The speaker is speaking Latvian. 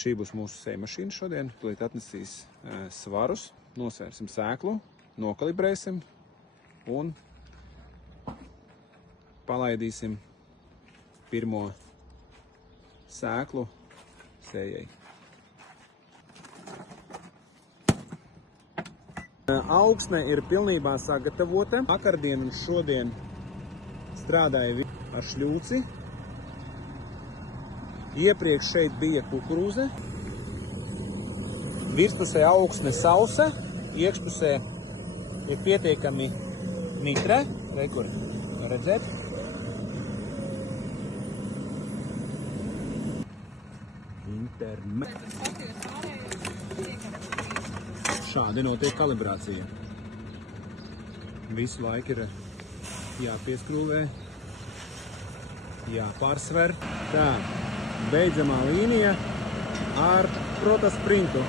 Šī būs mūsu sējmašīna šodien. Tūlīt atnesīs svarus, nosvērsim sēklu, nokalibrēsim un palaidīsim pirmo sēklu sējai. Augsne ir pilnībā sagatavota. Vakardien un šodien strādāja ar šļūci. Iepriekš šeit bija kukurūze. Virspusē augsne sausa, iekšpusē ir pietiekami mitra. Re, kur redzēt. Šādi notiek kalibrācija. Visu laiku ir jāpieskrūvē, jāpārsver. Tā, beidzamā līnija ar protosprintu.